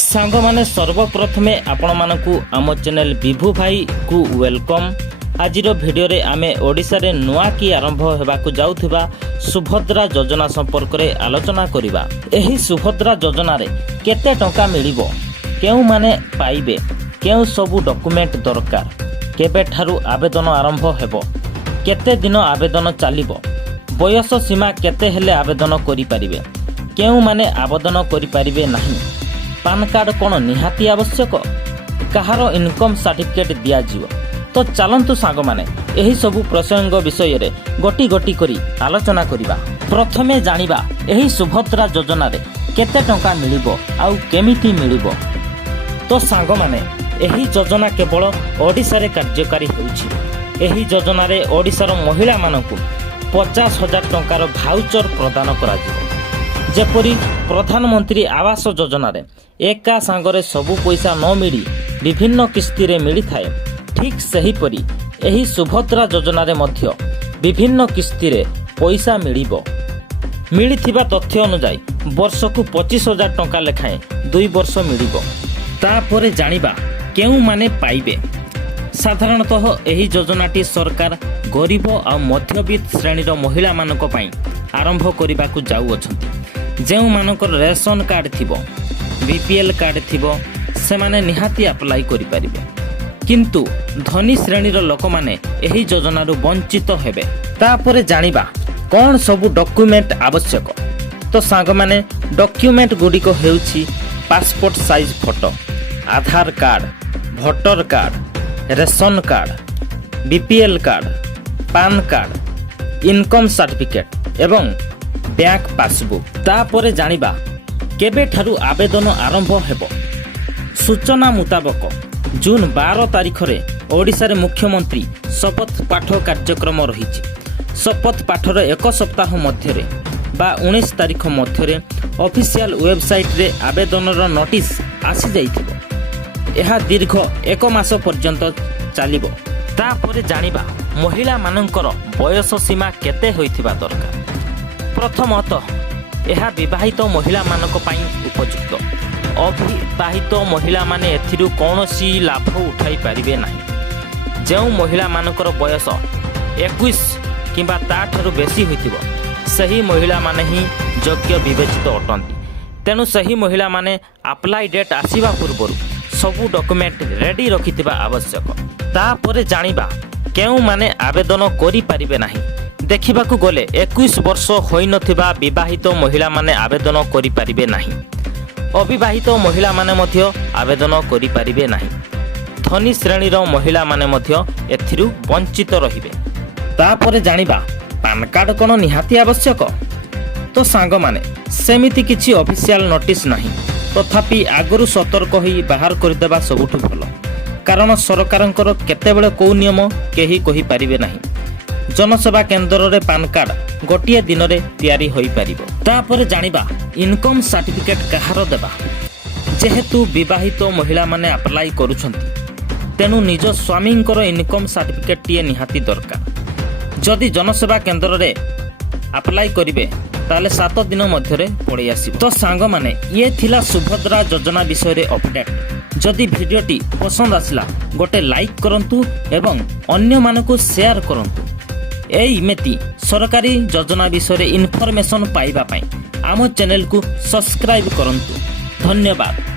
सांग माने सर्वप्रथमे आपण मानकु आम चैनल विभू भाई को वेलकम। आज भिडियो रे आमे ओडिशा रे नुआ की आरंभ हेबाकु जाउथिबा सुभद्रा योजना संपर्क रे आलोचना करिबा। एही सुभद्रा योजना रे केते टंका मिलिबो, केउ माने पाइबे, केउ सबु डॉक्यूमेंट दरकार, केबे ठारू आवेदन आरंभ हेबो, केते दिन आवेदन चलिबो, बयस सीमा केते हेले आवेदन करि परिबे, केउ माने आवेदन करि परिबे नाही, पान कार्ड कौन निहाती आवश्यक, कहार इनकम सर्टिफिकेट दिया जिवो। तो चलंतु सांग माने एही सबु प्रसंग विषय रे गोटी गोटी करी आलोचना करिबा। प्रथमे जानिबा एही सुभद्रा योजना रे केते टंका मिलिबो आउ केमिति मिलिबो। तो सांग माने एही योजना केवल ओडिसा रे कार्यकारी होउछि। एही योजना रे ओडिसा रो महिला मानकु 50,000 टंकार भाउचर प्रदान करा जिवो। जेपरी प्रधानमंत्री आवास योजना रे एका सांगरे सबु पैसा न मिली विभिन्न किस्ती रे मिली थाए, ठीक सही परी एही सुभद्रा योजना रे मध्य विभिन्न किस्ती रे पैसा मिलिबो। मिलिथिबा तथ्य अनुसार वर्षकु 25,000 टंका लेखाएं 2 वर्ष मिलिबो। तापरे जानिबा केउ माने पाइबे। साधारणतः एही योजनाटी सरकार गरीब आ मध्यवित्त श्रेणीर महिला मानक पई आरंभ करिबाकु जाउ अछंती। जेउ मानकर रेशन कार्ड थिबो, बीपीएल कार्ड थिबो, से माने निहाती अप्लाई करि परिबे, किंतु धनी श्रेणीर लोक माने एही योजना रु वंचित हेबे। तापरे जानिबा कोन सबु डॉक्यूमेंट आवश्यक। तो सांग माने डॉक्यूमेंट गुडी को हेउछि passport size photo, Aadhaar card, voter card, ration card, BPL card, PAN card, income certificate एवं बैंक पासबुक। तापरे जानिबा केबे ठारू आवेदन आरंभ हेबो। सूचना मुताबक जून 12 तारिख रे ओडिशा रे मुख्यमंत्री शपथ पाठ कार्यक्रम रहिछि। शपथ पाठर एक सप्ताह मध्य रे बा 19 तारिख मध्य रे ऑफिशियल वेबसाइट रे आवेदनर नोटिस आसी जाइथिबो। एहा दीर्घ 1 मास पर्यंत चलिबो। तापरे जानिबा महिला मानकर बयस सीमा केते होइथिबा दरकार। प्रथमतः यह विवाहित महिला मानक पई उपयुक्त। अविवाहित महिला माने एथिरु कौनसी लाभ उठाई पारिबे नाही। जो महिला मानकर बयस 21 किंबा ताठारु बेसी होइतिबो सही महिला माने ही योग्य विवेचित अटंती। तेणु सही महिला माने अप्लाई डेट आसीबा पूर्वरु सबु डॉक्यूमेंट रेडी रखितिबा आवश्यक। तापरे जानिबा केउ माने आवेदन करि पारिबे नाही। देखिबाकू गले 21 वर्ष होई नथिबा विवाहित महिला माने आवेदन करि पारिबे नाही। अविवाहित महिला माने मध्य आवेदन करि पारिबे नाही। धनी श्रेणीर महिला माने मध्य एथिरु वंचित रहिबे। तापरे जानिबा पान कार्ड कोन निहाती आवश्यक। तो सांग माने सेमिति किछि ऑफिशियल नोटिस नाही, तथापि आगरु सतर्क होई बाहर करदेबा सबुठु भलो। कारण सरकारंकर केतेबेले को नियम केही कहि पारिबे नाही। जनसेवा केन्द्र रे पान कार्ड गोटिए दिन रे तैयारी होई पारिबो। तापरे जानिबा इनकम सर्टिफिकेट कहार देबा। जेहेतु विवाहित महिला माने अप्लाई करूछंती, तेनु निज स्वामींकर इनकम सर्टिफिकेट टिए निहाती दरकार। जदि जनसेवा केन्द्र रे अप्लाई करिवे ताले 7 दिन मध्य रे पड़ी आसीबो। तो सांग माने ये थिला सुभद्रा योजना विषय रे अपडेट। जदि भिडियोटी पसंद आसिला गोटे लाइक करंतु एवं अन्य मानकु शेयर करंतु। एमिति सरकारी योजना विषय इनफॉरमेशन पाइबा पाई आम चैनल को सब्सक्राइब करंतु। धन्यवाद।